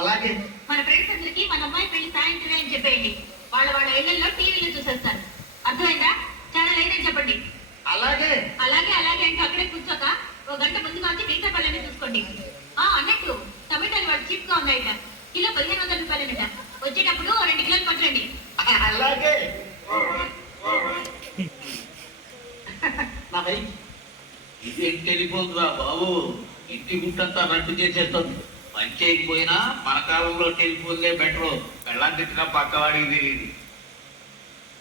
అలాగే. మన ఫ్రెండ్స్ అందరికి మన అమ్మాయి పెళ్ళి సాయంత్రం అని చెప్పేయండి. వాళ్ళ వాళ్ళ ఇళ్ళలో టీవీలో చూసేస్తారు. అర్థమైందా? చాలా లేదని చెప్పండి. అలాగే. అలాగే అలాగే అంటే అక్కడే కూర్చోక ఒక గంట ముందు వచ్చి మిగతా పళ్ళని చూసుకోండి. ఆ అన్నట్టు టమాటాలు వాడు చీప్గా ఉన్నాయట. కిలో పదిహేను వందల రూపాయలనట. వచ్చేటప్పుడు రెండు కిలోలు పట్టండి. అలాగే. ఇదేం టెలిఫోన్ రా బాబు? ఇంటి గుట్టంతా రట్టు చేసేస్తుంది. పని చేయకపోయినా మన కాలంలో టెలిఫోన్లే బెటర్ వెళ్ళం తిట్టినా పక్కవాడికి తెలియదు.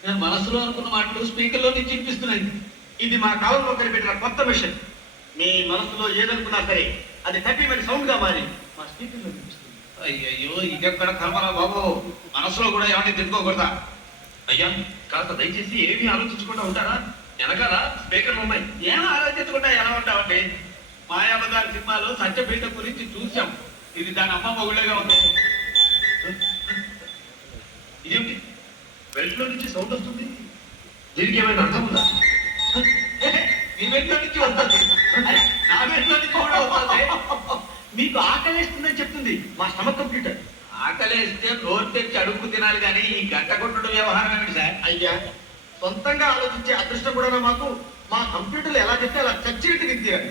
నేను మనసులో అనుకున్న మాటలు స్పీకర్లో నుంచి వినిపిస్తున్నాయి ఇది మా కాలంలో కనిపెట్టిన కొత్త మిషన్. మీ మనసులో ఏదనుకున్నా సరే అది తప్పి మరి సౌండ్గా మారి మా స్పీకర్లో వినిపిస్తుంది. అయ్యయ్యో ఇదెక్కడ కర్మరా బాబు? మనసులో కూడా ఏమైనా తిట్టుకోకూడదా? అయ్యా కాస్త దయచేసి ఏమీ ఆలోచించకుండా ఉంటారా? వెనకాల స్పీకర్లు ఉన్నాయి. ఏమో ఆలోచించకుండా ఎలా ఉంటామండి మాయాబజార్ సినిమాలో సత్యపీఠ గురించి చూసాం ఇది దాని అమ్మ మొగుళ్ళగా ఉంది. ఇదేమిటి? బెల్ట్లో నుంచి సౌండ్ వస్తుంది? దీనికి ఏమైనా అర్థం ఉందా? నీ వెంట నుంచి వస్తుంది. నా వెంట నుంచి కూడా వస్తుంది. మీకు ఆకలిస్తుందని చెప్తుంది మా స్టమక్ కంప్యూటర్. ఆకలేస్తే నోరు తెచ్చి అడుగు తినాలి కానీ ఈ గంట కొట్టుడు వ్యవహారం ఏమిటి సార్? అయ్యా సొంతంగా ఆలోచించే అదృష్టం కూడా మాకు. మా కంప్యూటర్లు ఎలా చెప్తే అలా చచ్చినట్టు తింటారు